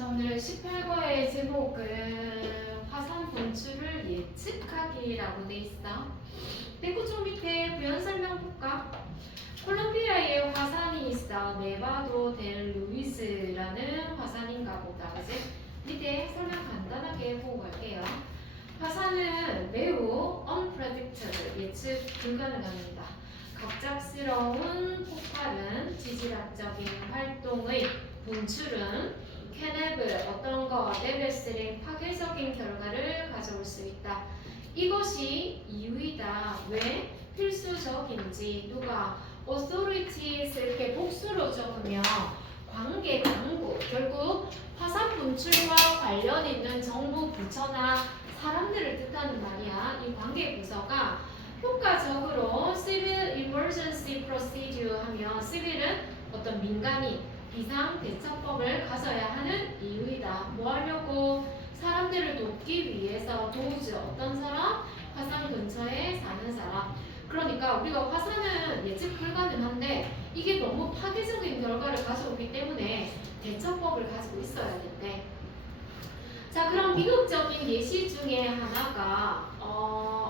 자, 오늘 18과의 제목은 화산 분출을 예측하기라고 돼 있어. 대구 쪽 밑에 부연 설명 볼까? 콜롬비아에 화산이 있어. 네바도 델 루이스라는 화산인가 보다. 그지? 밑에 설명 간단하게 보고 갈게요. 화산은 매우 unpredictable, 예측 불가능합니다. 갑작스러운 폭발은 지질학적인 활동의 분출은 캐네브 어떤 거 레벨스의 파괴적인 결과를 가져올 수 있다. 이것이 이유이다. 왜 필수적인지 누가 authorities 이렇게 복수로 적으면 관계 당국 결국 화산 분출과 관련 있는 정부 부처나 사람들을 뜻하는 말이야. 이 관계 부서가 효과적으로 Civil Emergency Procedure 하면 civil은 어떤 민간인 비상 대처법을 가져야 하는 이유이다. 뭐 하려고? 사람들을 돕기 위해서 도우즈 어떤 사람? 화산 근처에 사는 사람. 그러니까 우리가 화산은 예측 불가능한데 이게 너무 파괴적인 결과를 가져오기 때문에 대처법을 가지고 있어야 된대. 자, 그럼 비극적인 예시 중에 하나가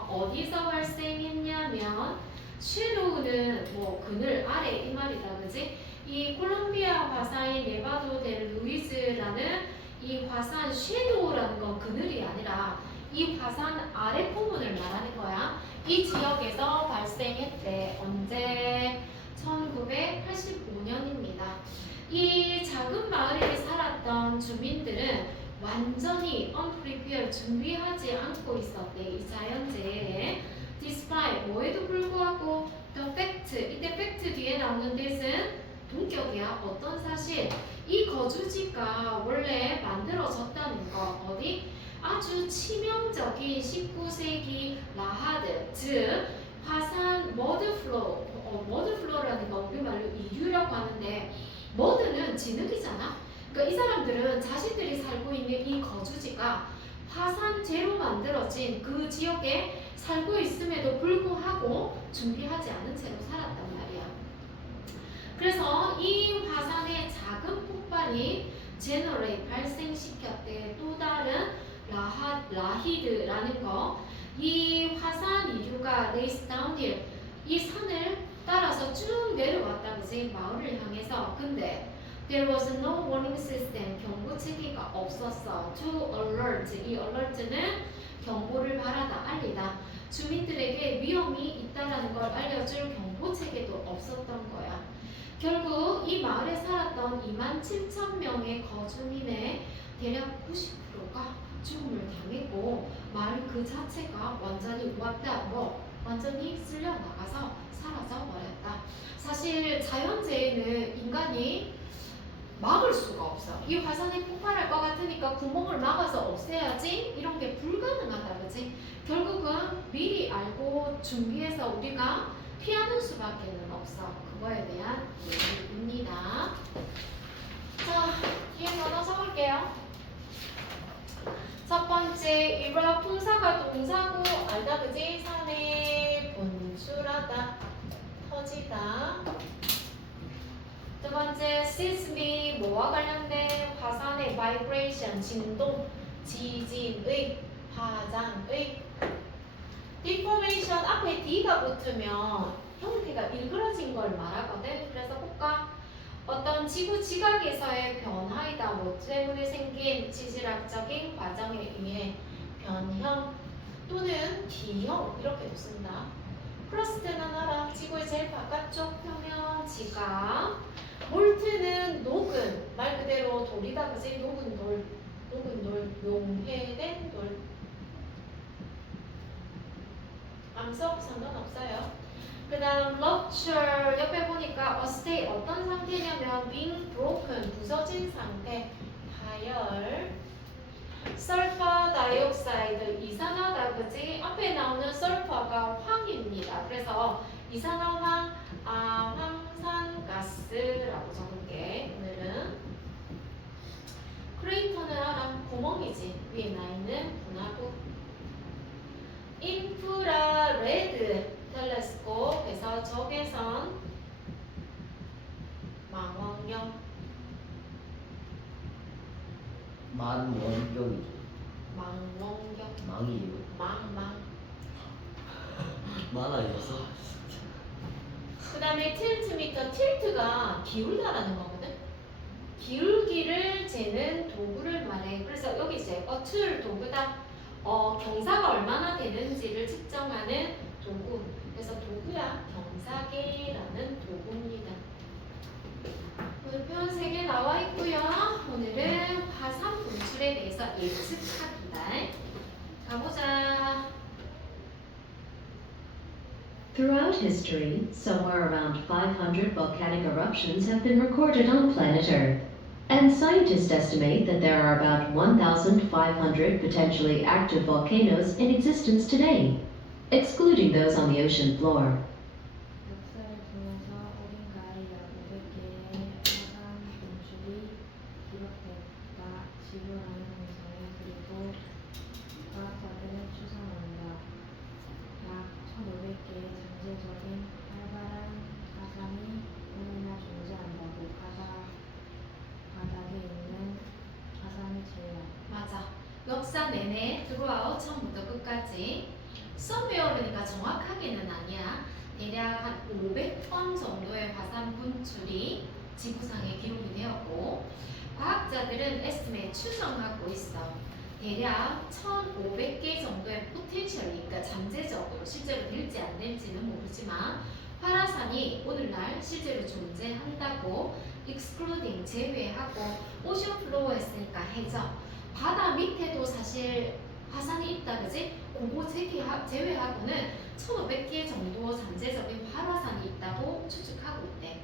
어디서 발생했냐면 섀도우는 뭐 그늘 아래 이 말이다. 그지? 이 콜롬비아 화산인 네바도 델 루이스라는 이 화산 섀도우라는 건 그늘이 아니라 이 화산 아래 부분을 말하는 거야. 이 지역에서 발생했대. 언제? 1985년입니다. 이 작은 마을에 살았던 주민들은 완전히 unprepared, 준비하지 않고 있었대. 이 자연재해에. despite, 뭐에도 불구하고 the fact, 이때 fact 뒤에 나오는 뜻은 동격이야. 어떤 사실? 이 거주지가 원래 만들어졌다는 거. 어디? 아주 치명적인 19세기 라하드, 즉 화산 머드플로우, 머드플로우라는 거 우리말로 이류라고 하는데 머드는 진흙이잖아. 그러니까 이 사람들은 자신들이 살고 있는 이 거주지가 화산재로 만들어진 그 지역에 살고 있음에도 불구하고 준비하지 않은 채로 살았단 말이야. 그래서 이 화산의 작은 폭발이 제너레이 발생시켰대. 또 다른 라히드라는 거. 이 화산 이류가 레이스 다운힐, 이 산을 따라서 쭉 내려왔다. 그지? 마을을 향해서. 근데 There was no warning system. 경보 체계가 없었어. To alert. 이 alert는 경보를 바라다, 알리다. 주민들에게 위험이 있다라는 걸 알려줄 경보 체계도 없었던 거야. 결국 이 마을에 살았던 27,000명의 거주민의 대략 90%가 죽음을 당했고 마을 그 자체가 완전히 완전히 쓸려 나가서 사라져 버렸다. 사실 자연재해는 인간이 막을 수가 없어. 이 화산이 폭발할 것 같으니까 구멍을 막아서 없애야지. 이런 게 불가능하다. 그지? 결국은 미리 알고 준비해서 우리가 피하는 수밖에는 없어. 그거에 대한 얘기입니다. 자, 뒤에 하나 써볼게요. 첫 번째, 이라 풍사가 동사고 알다. 그지? 산에 분출하다, 터지다. 두 번째, seismic 뭐와 관련된? 화산의 vibration, 진동, 지진의, 파장의. deformation 앞에 D가 붙으면 형태가 일그러진 걸 말하거든. 그래서 볼까? 어떤 지구 지각에서의 변화이다. 뭐 때문에 생긴 지질학적인 과정에 의해 변형 또는 기형 이렇게도 쓴다. 크러스트는 알아. 지구의 제일 바깥쪽 표면 지각. 몰트는 녹은, 말 그대로 돌이다. 그지? 녹은 돌, 용해된 돌. 암석 상관없어요. 그 다음 rupture 옆에 보니까 a state 어떤 상태냐면 being broken, 부서진 상태, 파열. sulfur dioxide 이산화다. 그지? 앞에 나오는 sulfur가 황입니다. 그래서 이산화황, 황산가스라고 적을게. 오늘은 크레이터는 알아. 구멍이지. 위에 나 있는 분화구. 인프라레드 텔레스코프에서 적외선 망원경. 만원경이죠. 망원경. 망이에요. 망. 만 아니었어? 그 다음에 틸트미터, 틸트가 기울다라는 거거든. 기울기를 재는 도구를 말해. 그래서 여기 이제 툴 도구다. 경사가 얼마나 되는지를 측정하는 도구. 그래서 도구야. 경사계라는 도구입니다. 오늘 표현 3개 나와 있고요. 오늘은 화산 분출에 대해서 예측하기다. 가보자. Throughout history, somewhere around 500 volcanic eruptions have been recorded on planet Earth. And scientists estimate that there are about 1,500 potentially active volcanoes in existence today, excluding those on the ocean floor. 역사를 통해서 어딘가에 약 500개의 화산 분출이 기록됐다. 지구라는 행성에 그리고 과학자들은 추정한다. 약 1,500개의 잠재적인 활발한 화산이 오늘날 존재한다고. 바닥에 있는 화산을 제외하고. 맞아. 역사 내내 throughout 처음부터 끝까지 somewhere 그러니까 정확하게는 아니야. 대략 한 500번 정도의 화산 분출이 지구상에 기록이 되었고 과학자들은 estimate 추정하고 있어. 대략 1,500개 정도의 포텐셜이 그러니까 잠재적으로 실제로 될지 안 될지는 모르지만 화산이 오늘날 실제로 존재한다고 excluding 제외하고 오션 플로어 했으니까 해저 바다 밑에도 사실 화산이 있다 그지? 그거 제외하고는 1,500개 정도 잠재적인 활화산이 있다고 추측하고 있대.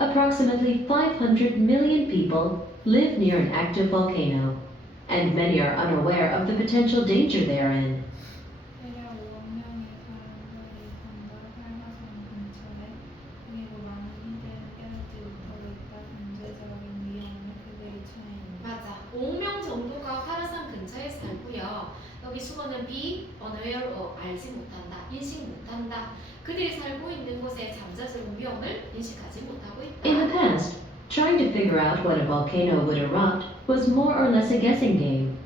Approximately 500 million people live near an active volcano, and many are unaware of the potential danger therein. 대략 5억 명의 사람들이 산다. 활화산 근처에. 그리고 많은 이들은 깨닫지 못하고 있다. 잠재적인 위험에 그들이 처해 있다. 맞아. 5명 정도가 화산산 근처에 살고요. 여기 수거는 be unaware of 알지 못한다, 인식 못한다. 그들이 살고 있는 곳의 잠재적인 위험을 인식하지 못하고 있다. In the past, trying to figure out when a volcano would erupt was more or less a guessing game.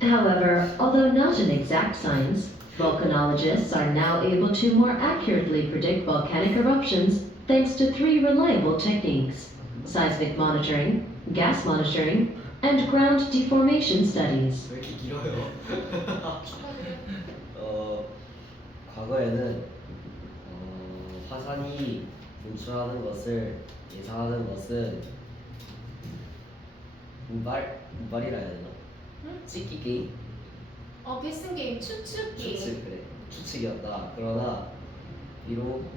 However, although not an exact science, volcanologists are now able to more accurately predict volcanic eruptions thanks to 3 reliable techniques: seismic monitoring, gas monitoring, and ground deformation studies. 왜 이렇게 길어요? 축하드려요. 과거에는 화산이 분출하는 것을 예상하는 것은 우발이라 해야 되나? 응? 찍기 게임? 베슨 게임, 추측 게임. 추측 그래 추측이었다. 그러나 비록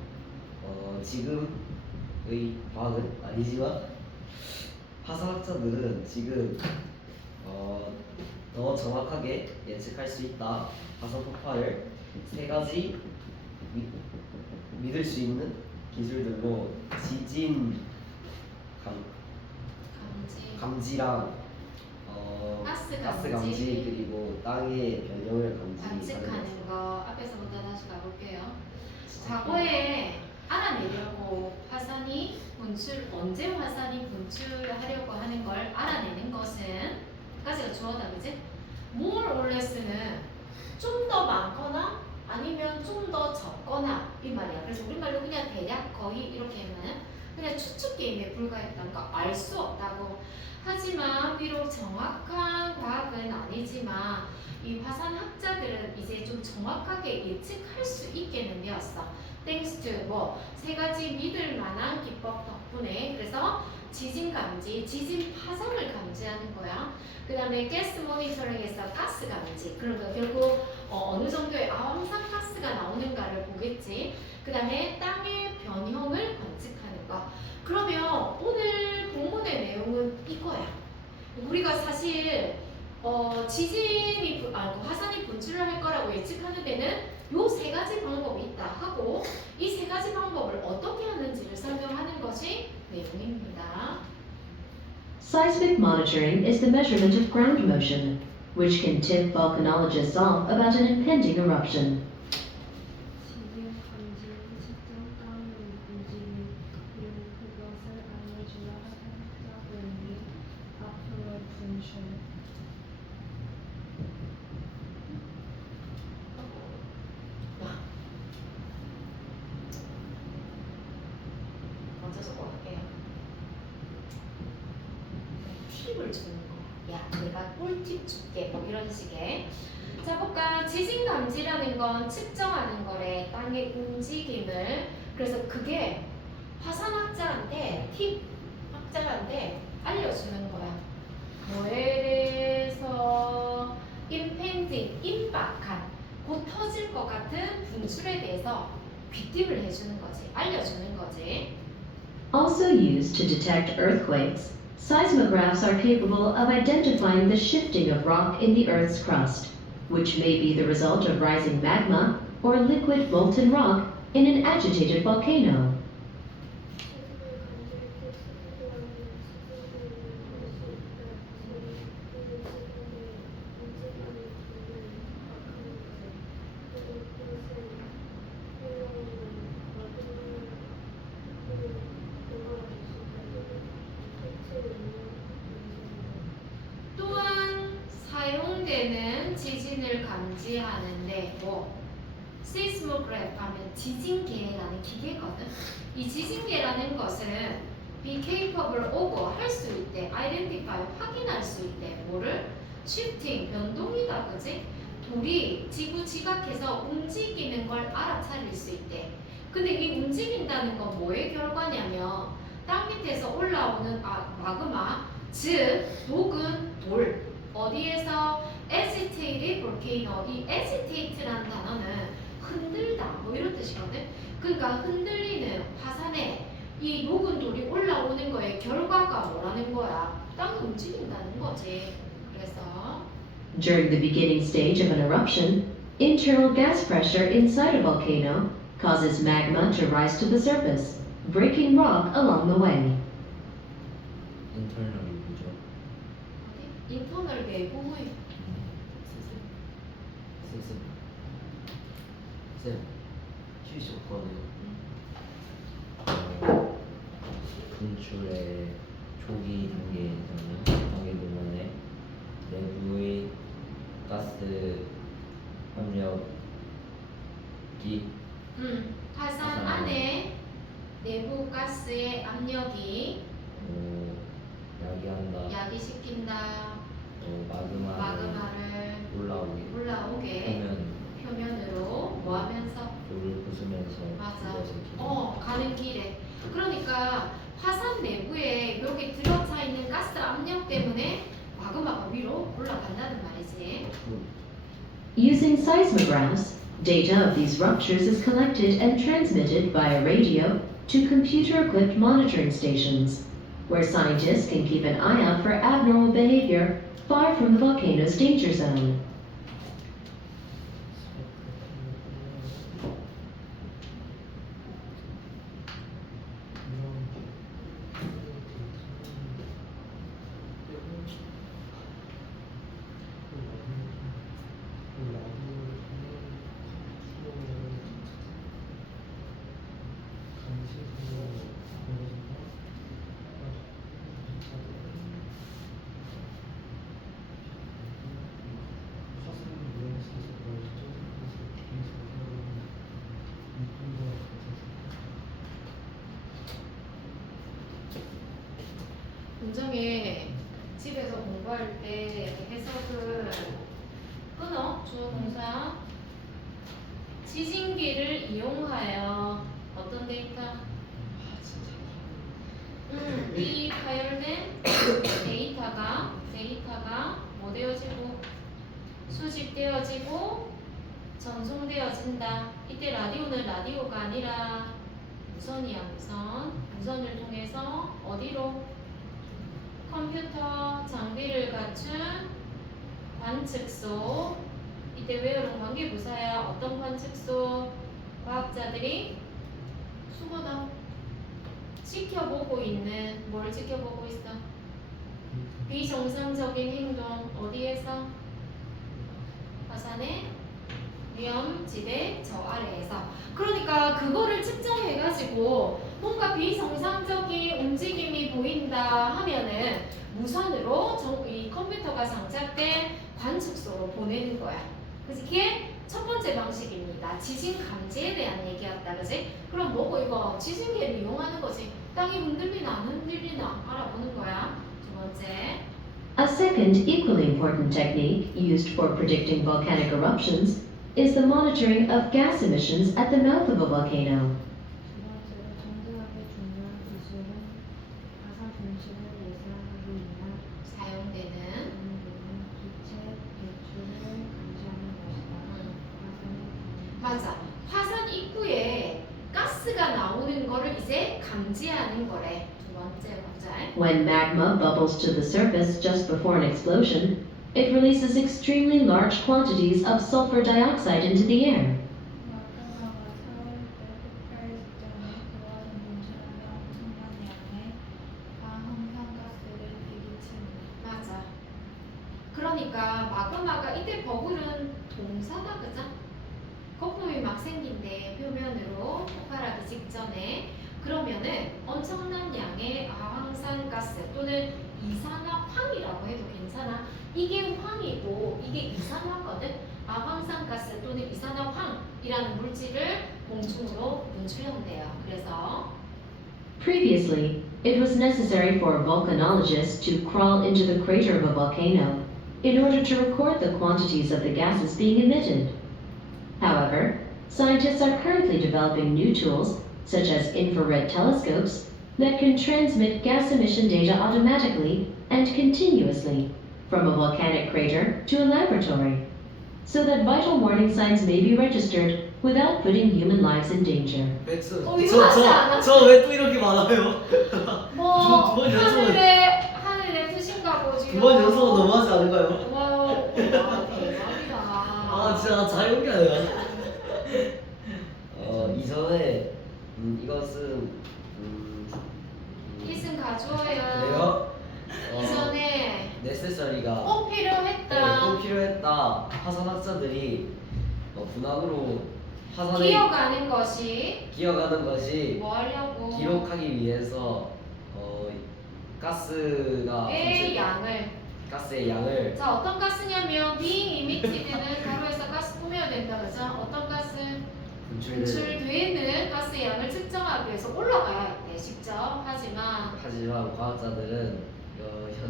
지금의 과학은 아니지만 화산학자들은 지금 더 정확하게 예측할 수 있다. 화산 폭발을 3가지 믿을 수 있는 기술들로 지진 감지랑 가스 가스 감지. 감지 그리고 땅의 변형을 감지하는 관측하는 거 앞에서부터 다시 가볼게요. 과거에 알아내려고 화산이 언제 화산이 분출하려고 하는 걸 알아내는 것은 가지가 주어다 그지? more or less는 좀 더 많거나 아니면 좀 더 적거나 이 말이야. 그래서 우리말로 그냥 대략 거의 이렇게 하면 그냥 추측 게임에 불과했던 거 알 수 없다고. 하지만 비록 정확한 과학은 아니지만 이 화산 학자들은 이제 좀 정확하게 예측할 수 있게는 되었어. Thanks to 3가지 믿을 만한 기법 덕분에. 그래서 지진 감지, 지진 파장을 감지하는 거야. 그 다음에 가스 모니터링에서 가스 감지. 그러니까 결국 어느 정도의 황산가스가 나오는가를 보겠지. 그 다음에 땅의 변형을 관측하는 거. 그러면 오늘 본문의 내용은 이거야. 우리가 사실 화산이 분출을 할 거라고 예측하는 데는 요 3가지 방법이 있다 하고 이 3가지 방법을 어떻게 하는지를 설명하는 것이 내용입니다. Seismic monitoring is the measurement of ground motion, which can tip volcanologists off about an impending eruption. 지진 감지, 측정 땅의 움직임, 그리고 그것을 알려주려 화산 학자들에게 앞으로의 분출을 팁을 주는 거야. 야, 내가 꿀팁 줄게. 뭐 이런 식의. 자, 볼까? 지진 감지라는 건 측정하는 거래. 땅의 움직임을. 그래서 그게 화산학자한테 학자한테 알려주는 거야. 뭐에 대해서 impending, 임박한, 곧 터질 것 같은 분출에 대해서 귀띔을 해주는 거지. 알려주는 거지. Also used to detect earthquakes, seismographs are capable of identifying the shifting of rock in the Earth's crust, which may be the result of rising magma or liquid molten rock in an agitated volcano. 또한 사용되는 지진을 감지하는데 뭐 seismograph 하면 지진계라는 기계거든. 이 지진계라는 것은 be capable 오고 할 수 있대, identify 확인할 수 있대. 뭐를? shifting 변동이다, 그지? 돌이 지구 지각해서 움직이는 걸 알아차릴 수 있대. 근데 이 움직인다는 건 뭐의 결과냐면 땅 밑에서 올라오는 마그마, 즉 녹은 돌. 어디에서? agitated volcano. 이 agitate라는 단어는 흔들다 뭐 이런 뜻이거든. 그러니까 흔들리는 화산에 이 녹은 돌이 올라오는 거의 결과가 뭐라는 거야? 땅이 움직인다는 거지. 그래서 During the beginning stage of an eruption, internal gas pressure inside a volcano causes magma to rise to the surface, breaking rock along the way. 인터널이 뭐죠? 어디? 인터널 내부의 쌤, 쌤, 휴지 없거든요. 분출의 초기 단계잖아요. 단계 보면은 내부의 가스 압력이 화산 화산 안에 내부 가스의 압력이 야기한다. 야기시킨다. 마그마를 올라오게 표면으로 뭐 하면서 돌을 부수면서 맞아. 그것을 가는 길에. 그러니까 화산 내부에 여기 들어차 있는 가스 압력 때문에 마그마가 위로 올라간다는 말이지. Using seismographs, data of these ruptures is collected and transmitted via radio to computer-equipped monitoring stations, where scientists can keep an eye out for abnormal behavior far from the volcano's danger zone. 문정에 집에서 공부할 때 해석은 끊어 주어 동사 지진기를 이용하여 어떤 데이터? 이 파열된 데이터가 뭐 되어지고 수집되어지고 전송되어진다. 이때 라디오는 라디오가 아니라 무선이야. 무선을 통해서 어디로? 컴퓨터 장비를 갖춘 관측소. 이때 외우는 관계부사야. 어떤 관측소? 과학자들이 수거다. 지켜보고 있는 뭘 지켜보고 있어? 비정상적인 행동. 어디에서? 화산의 위험지대 저 아래에서. 그러니까 그거를 측정해가지고 뭔가 비정상적인 움직임이 보인다 하면은 무선으로 이 컴퓨터가 장착된 관측소로 보내는 거야. 그래서 이게 첫 번째 방식입니다. 지진 감지에 대한 얘기였다. 그지? 그럼 뭐고 이거? 지진계를 이용하는 거지. 땅이 흔들리나 안 흔들리나 알아보는 거야. 두 번째. second equally important technique used for predicting volcanic eruptions is the monitoring of gas emissions at the mouth of a volcano. 두 번째로 동등하게 중요한 기술은 화산 분출을 예상하기 위한 사용되는 기체 배출을 감지하는 것이다. 화산의 맞아. 화산 입구에 가스가 나오는 거를 이제 감지하는 거래. 두 번째 문제. When magma bubbles to the surface just before an explosion, it releases extremely large quantities of sulfur dioxide into the air. 마그마가 차올 때 폭발 직전에 그와는 분출하는 엄청난 양의 과황산가스를 배기칩니다. 맞아. 그러니까 마그마가 이때 버블은 동사다 그죠? 거품이 막 생긴대 표면으로 폭발하기 직전에 그러면은 엄청난 양의 아황산가스 또는 이산화황이라고 해도 괜찮아. 이게 황이고 이게 이산화거든. 아황산가스 또는 이산화황이라는 물질을 공중으로 분출한대요. 그래서 Previously, it was necessary for volcanologists to crawl into the crater of a volcano in order to record the quantities of the gases being emitted. However, scientists are currently developing new tools, such as infrared telescopes, that can transmit gas emission data automatically and continuously from a volcanic crater to a laboratory, so that vital warning signs may be registered without putting human lives in danger. 맥스. 이거 맞지 않아? 저왜 또 이렇게 많아요? 뭐 두번 연속. 하늘에 뜨신가 보지. 두 번 연속 너무하지 않을까요? 와, 대박이다. 아 진짜 잘 연기하네요. 이전에 이것은 이승 가져와요. 그래요? 이전에 네세서리가 꼭 필요했다. 꼭 필요했다. 화산학자들이 분학으로 화산에 기어가는 것이 기어가는 것이 뭐 하려고? 기록하기 위해서 가스가 의 양을. 가스의 양을 자, 어떤 가스냐면 being emitted는 가로에서 가스 꾸며야 된다, 그죠? 어떤 가스? 분출되는 가스의 양을 측정하기 위해서 올라가야 돼, 직접. 하지만 과학자들은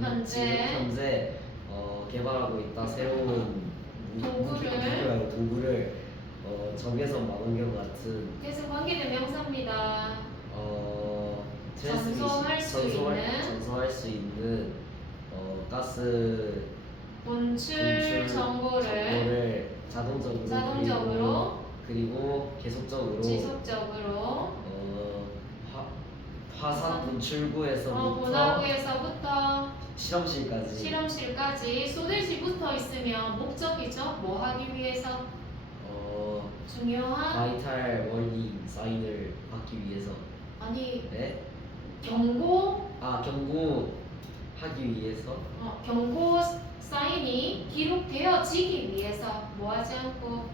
현재 개발하고 있다 새로운 도구를 적외선 망원경 같은 계속 관계된 명사입니다. 전소할 전소할 수 있는 가스 분출 정보를 자동적으로 그리고 계속적으로 지속적으로 화산 분출구에서부터 분화구에서부터 실험실까지 소댓이 붙어 있으면 목적이죠. 뭐 하기 위해서? 중요한 바이탈 워닝 사인을 받기 위해서 아니 네? 경고하기 위해서 경고 사인이 기록되어지기 위해서 뭐 하지 않고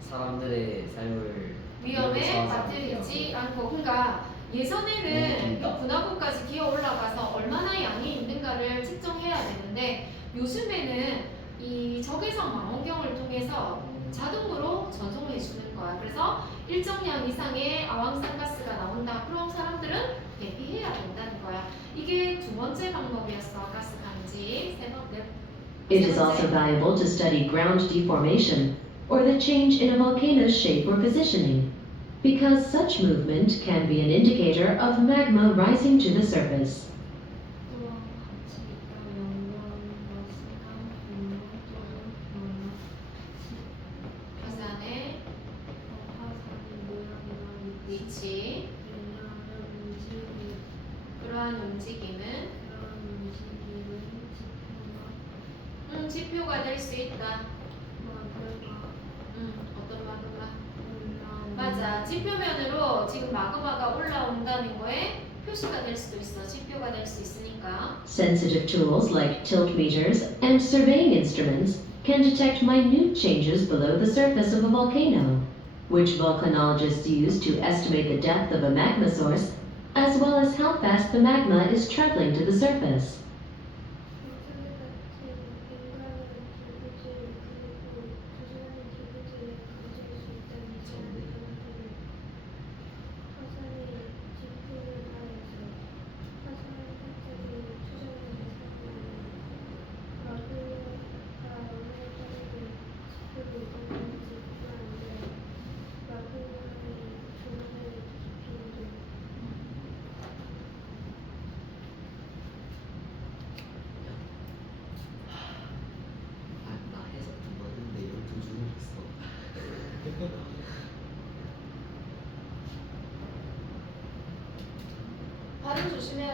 사람들의 삶을 위험에 빠뜨리지 않고. 그러니까 예전에는 이 분화구까지 기어 올라가서 얼마나 양이 있는가를 측정해야 되는데 요즘에는 이 적외선 망원경을 통해서 자동으로 전송해 주는 거야. 그래서 일정량 이상의 아황산가스가 나온다. 그럼 사람들은 대비해야 된다는 거야. 이게 두 번째 방법이었어. 가스 감지. It is also valuable to study ground deformation, or the change in a volcano's shape or positioning, because such movement can be an indicator of magma rising to the surface. 또한 같이 있다 연구하는 것이나 분노 또는 화산의 화산의 모양이나 위치. 왜냐하면 움직임은 그러한 움직임은 지표가 될 수 있다. 어떤 마그마? 맞아. 지표면으로 지금 마그마가 올라온다는 거에 표시가 될 수도 있어. 지표가 될 수 있으니까. Sensitive tools like tilt meters and surveying instruments can detect minute changes below the surface of a volcano, which volcanologists use to estimate the depth of a magma source, as well as how fast the magma is traveling to the surface.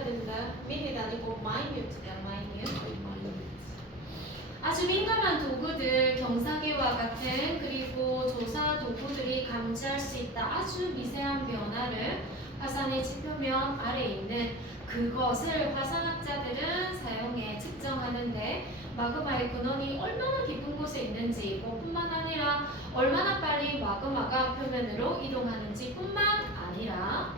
된다. minute 아니고 minute야, minute. 마이너스. 아주 민감한 도구들, 경사계와 같은 그리고 조사 도구들이 감지할 수 있다. 아주 미세한 변화를 화산의 지표면 아래에 있는 그것을 화산학자들은 사용해 측정하는데 마그마의 근원이 얼마나 깊은 곳에 있는지 뿐만 아니라 얼마나 빨리 마그마가 표면으로 이동하는지 뿐만 아니라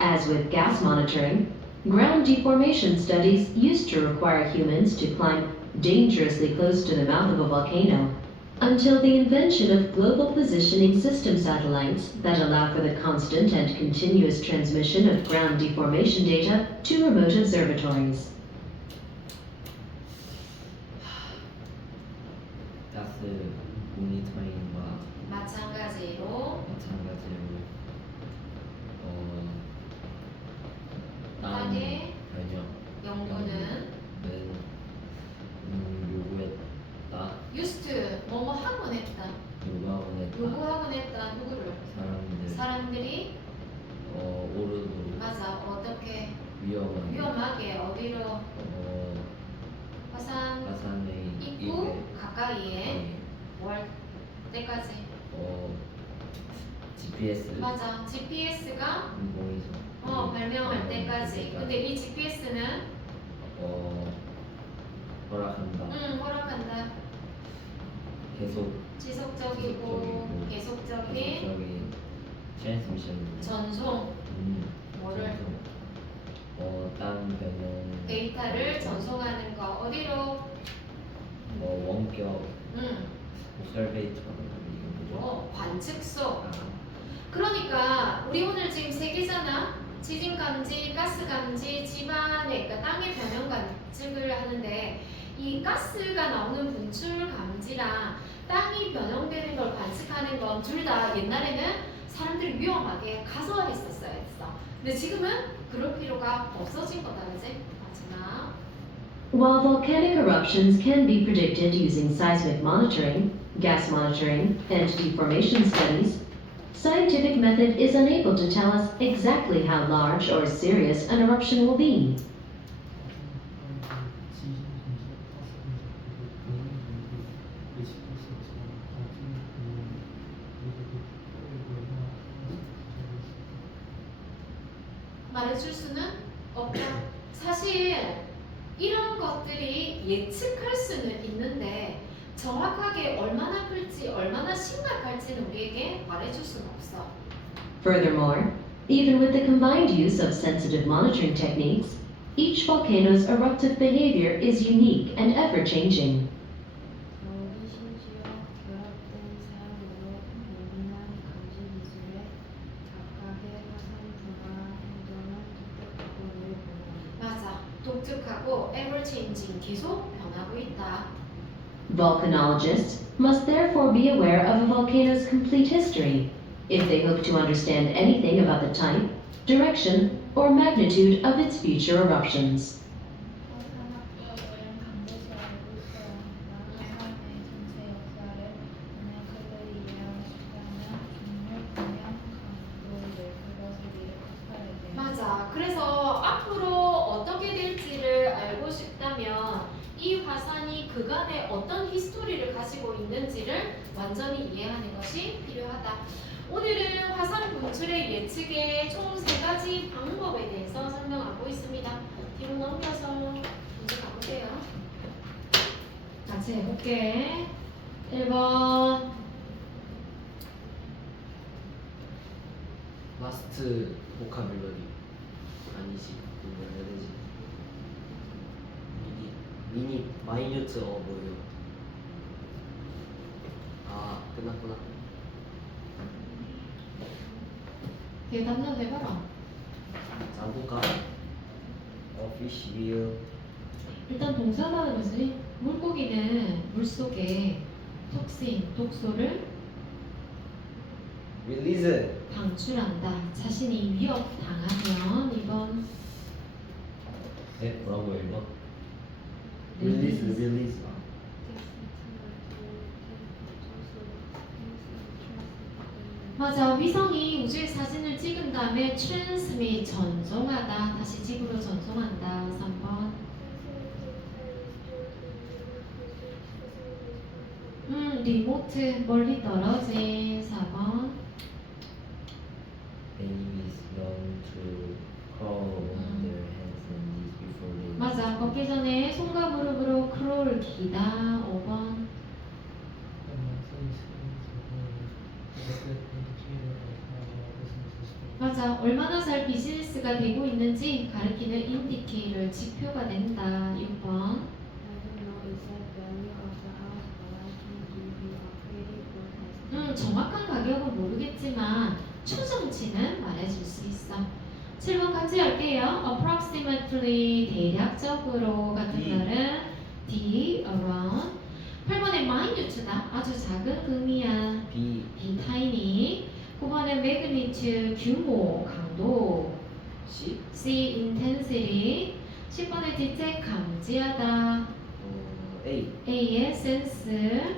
As with gas monitoring, ground deformation studies used to require humans to climb dangerously close to the mouth of a volcano, until the invention of global positioning system satellites that allow for the constant and continuous transmission of ground deformation data to remote observatories. 가스 모니터링과 마찬가지로 마찬가지로 땅 땅의 변형 연구는 요구했다. used to 뭐뭐 하곤 했다. 요구하곤 했다. 요구하곤 했다. 누구를? 사람들 사람들이 오르도록 맞아. 어떻게 위험한 위험하게 어디로 화산 화산의 입구 가까이에 뭘 때까지 GPS 맞아. GPS가 인공위성 발명할 때까지. 근데 이 GPS는 허락한다. 허락한다. 계속 지속적이고 계속적인 트랜스미션 전송 뭐를 땅 변형 데이터를 전송하는 거 어디로? 원격 옵서베이터 관측소. 그러니까 우리 오늘 지금 세 개잖아. 지진 감지, 가스 감지, 집안의 그러니까 땅의 변형 관측을 하는데 이 가스가 나오는 분출 감지랑 땅이 변형되는 걸 관측하는 건 둘 다 옛날에는 사람들이 위험하게 가서 했었어야 했어. 근데 지금은 그럴 필요가 없어진 거다, 그지? 마지막. While volcanic eruptions can be predicted using seismic monitoring, gas monitoring, and deformation studies, scientific method is unable to tell us exactly how large or serious an eruption will be. 말해줄 수는 없다. 사실 이런 것들이 예측할 수는 있는데 정확하게 얼마나 클지 얼마나 심각할지는 우리에게 말해줄 수는 없어. Furthermore, even with the combined use of sensitive monitoring techniques, each volcano's eruptive behavior is unique and ever-changing. 겨울이 심지어 결합된 사용으로 예민한 감지 기술에 각각의 화산 분화 행동은 독특하고 유효합니다. 맞아. 독특하고 ever changing 계속 변하고 있다. Volcanologists must therefore be aware of a volcano's complete history if they hope to understand anything about the type, direction, or magnitude of its future eruptions. 화산학자들은 반드시 알고 있어야 한다. 화산의 전체 역사를 만약 그들이 이해하고 싶다면 종류, 방향, 강도를 그것을 미리 파악해야 돼. 맞아. 그래서 앞으로 어떻게 될지를 알고 싶다면 이 화산이 그간의 어떤 히스토리를 가지고 있는지를 완전히 이해하는 것이 필요하다. 오늘은 화산 분출의 예측의 총 3가지 방법에 대해서 설명하고 있습니다. 뒤로 넘겨서 문제 가보세요. 같이 해볼게. 1번 마스트 보카빌러리 아니지 그거 해야 되지 미니 마이뉴트 뭐예요? 아 끝났구나. 대답 좀 해봐라. 자부감 피쉬 윌 일단 동사가 뭐지? 물고기는 물속에 톡신, 독소를 릴리즈 방출한다. 자신이 위협당하면 이번 네 뭐라고 읽어? 릴리즈 맞아. 위성이 우주의 사진을 찍은 다음에 transmit 전송하다. 다시 지구로 전송한다. 3번. 리모트 멀리 떨어진 4번. Babies learn to crawl on their hands and knees before they. 맞아. 걷기 전에 손과 무릎으로 크롤 기다. 5번. 맞아. 얼마나 잘 비즈니스가 되고 있는지 가리키는 인디케이터 지표가 된다. 6번. I don't know exact value of the house, but I can give you a pretty good estimate. 정확한 가격은 모르겠지만 추정치는 말해줄 수 있어. 7번 같이 할게요. approximately 대략적으로 같은 말은 D around. 8번에 minute다. 아주 작은 금이야. B. B tiny. 9번에 magnitude 규모 강도. C. C intensity. 10번에 detect 감지하다. A. A의 sense.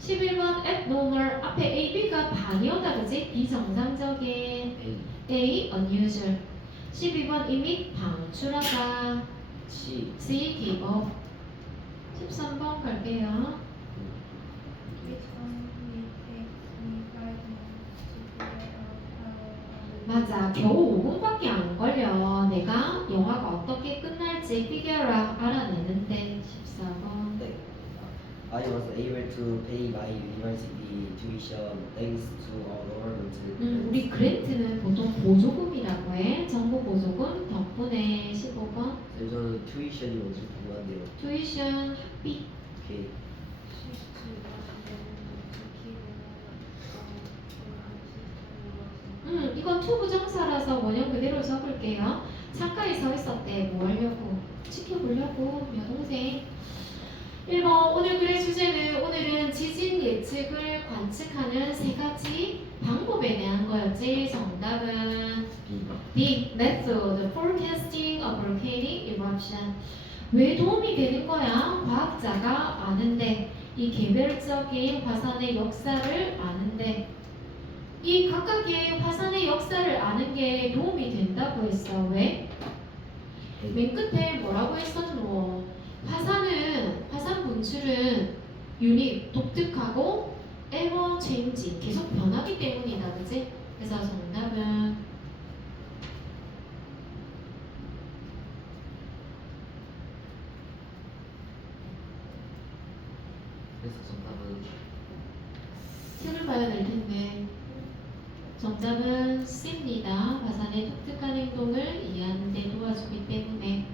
11번 abnormal 앞에 A, B가 반이었다 그지? 비정상적인. A. A unusual. 12번 emit 방출하다. C. C give off. 13번 갈게요. It only takes me 5 minutes to figure out how. 맞아. 겨우 5분밖에 안 걸려. 내가 영화가 어떻게 끝날지 figure out 알아내는데. 14번. 네. I was able to pay my university tuition thanks to our government. 우리 그랜트는 보통 보조금이라고 해. 정부 보조금 덕분에. 15번. 네, 저는 튜이션이 뭔지 궁금한데요. tuition 학비. 오케이. 61 이건 투 부정사라서 원형 그대로 적을게요. 창가에 서 있었대. 뭐 하려고? 지켜보려고. 여동생. 1번 오늘 글의 주제는 오늘은 지진 예측을 관측하는 3가지 방법에 대한 거였지. 정답은 B. B. Method Forecasting of Volcanic Eruption. 왜 도움이 되는 거야? 과학자가 아는데 이 개별적인 화산의 역사를 아는데 이 각각의 화산의 역사를 아는 게 도움이 된다고 했어. 왜? 맨 끝에 뭐라고 했었노? 화산 분출은 유닛 독특하고 ever change 계속 변하기 때문이다, 그지? 그래서 정답은 그래서 정답은 책을 봐야 될 텐데 정답은 C입니다. 화산의 독특한 행동을 이해하는 데 도와주기 때문에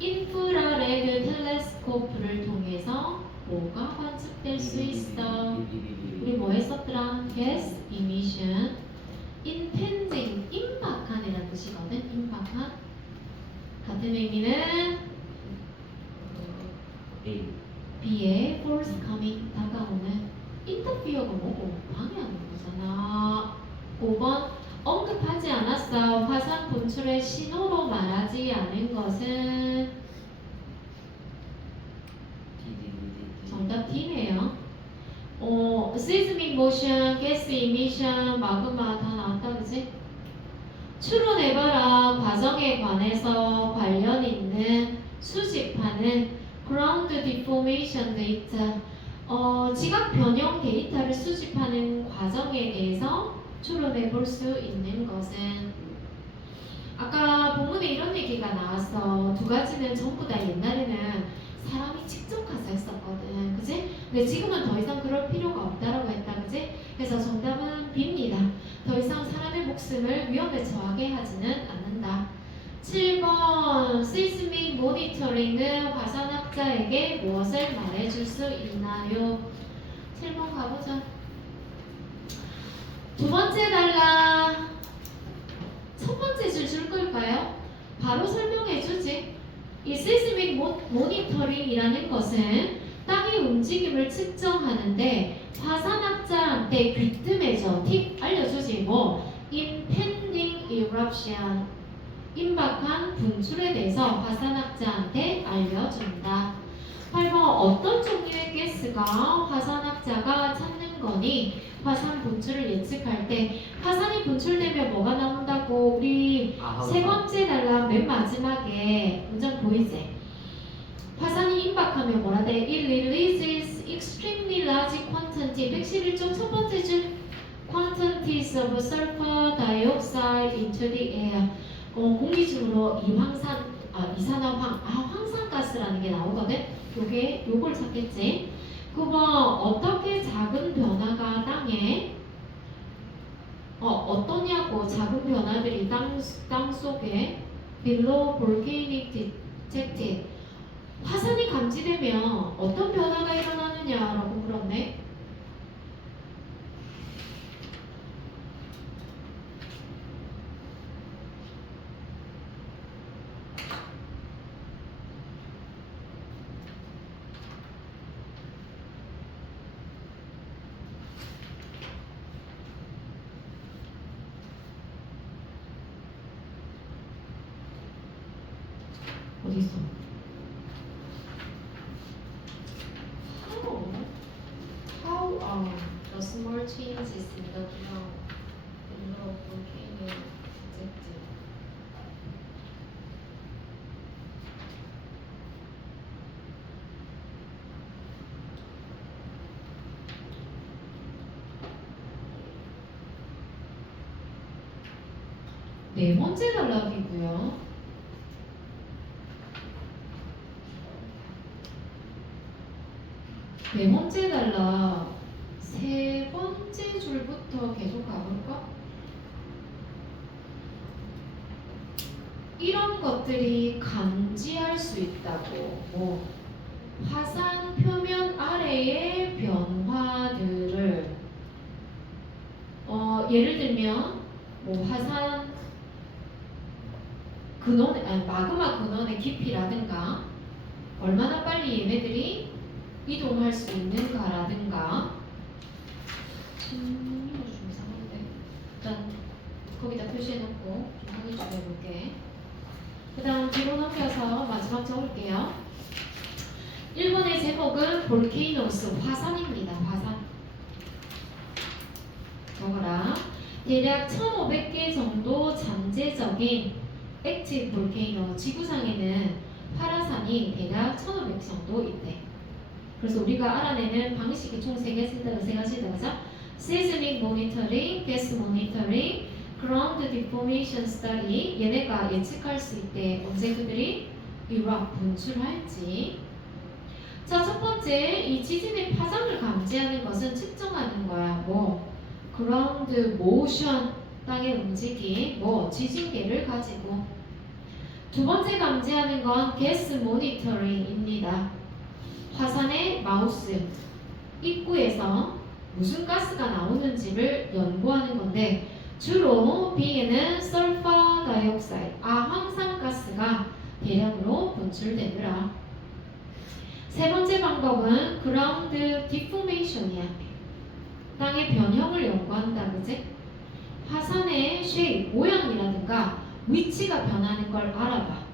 인프라레드 텔레스코프를 통해서 뭐가 관측될 수 있어? 우리 뭐 했었더라? gas emission. impending 임박한이라는 뜻이거든. 임박한. 같은 의미는 A. B의 forthcoming 다가오는. interfere가 뭐고? 방해하는 거잖아. 5번 언급하지 않았어. 화산 분출의 신호로 말하지 않은 것은 정답 D네요. seismic motion, gas emission, 마그마 다 나왔다 그지? 추론해봐라 과정에 관해서 관련 있는 수집하는 ground deformation data. 지각 변형 데이터를 수집하는 과정에 대해서 추론해 볼 수 있는 것은 아까 본문에 이런 얘기가 나왔어. 2가지는 전부 다 옛날에는 사람이 직접 가서 했었거든. 그지? 근데 지금은 더 이상 그럴 필요가 없다라고 했다. 그지? 그래서 정답은 B입니다. 더 이상 사람의 목숨을 위험에 처하게 하지는 않는다. 7번 seismic monitoring은 화산학자에게 무엇을 말해줄 수 있나요? 7번 가보자. 2번째 달라. 첫 번째 줄 걸까요? 바로 설명해 주지. 이 seismic monitoring이라는 것은 땅의 움직임을 측정하는데 화산학자한테 귀뜸해줘. 팁 알려주지. 뭐 impending eruption 임박한 분출에 대해서 화산학자한테 알려준다. 8번 어떤 종류의 가스가 화산학자가 찾는 거니 화산 분출을 예측할 때 화산이 분출되면 뭐가 나온다고 우리 세 번째 단락 맨 마지막에 문장 보이지? 화산이 임박하면 뭐라 돼? It releases extremely large quantity 111쪽 첫 번째 줄 quantities of sulfur dioxide into the air 공기 중으로 이산화황 황산가스라는 게 나오거든. 요걸 찾겠지. 9번 어떻게 작은 변화가 땅에 어떠냐고 작은 변화들이 땅 속에 below volcanic detected 화산이 감지되면 어떤 변화가 일어나느냐라고 물었네. 어디 있어? How are the small changes in the ground below volcano detected? 네 번째 단락이고요. 네 번째 단락 세 번째 줄부터 계속 가볼까? 이런 것들이 감지할 수 있다고 화산 표면 아래의 변화들을 예를 들면 화산 근원의 마그마 근원의 깊이라든가 얼마나 빨리 얘네들이 이동할 수 있는가라든가 이거 좀 이상한데 일단 거기다 표시해놓고 좀 확인 좀 해볼게. 그 다음 뒤로 넘겨서 마지막 적을게요. 1번의 제목은 볼케이노스 화산입니다. 화산 적어라. 대략 1500개 정도 잠재적인 액티브 볼케이노 지구상에는 활화산이 대략 1500 정도 있대. 그래서 우리가 알아내는 방식이 총 3가지다 그죠? Seismic Monitoring, Gas Monitoring, Ground Deformation Study 얘네가 예측할 수 있대. 언제 그들이 erupt 분출할지. 자, 첫 번째 이 지진의 파장을 감지하는 것은 측정하는 거야. Ground Motion 땅의 움직임, 지진계를 가지고. 두 번째 감지하는 건 Gas Monitoring입니다. 화산의 마우스 입구에서 무슨 가스가 나오는지를 연구하는 건데 주로 B에는 설파 다이옥사이드 황산가스가 대량으로 분출되더라. 세 번째 방법은 그라운드 디포메이션이야. 땅의 변형을 연구한다. 그지? 화산의 쉐입, 모양이라든가 위치가 변하는 걸 알아봐.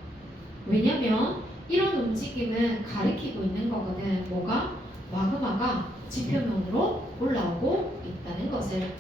왜냐면 이런 움직임은 가리키고 있는 거거든. 마그마가 지표면으로 올라오고 있다는 것을.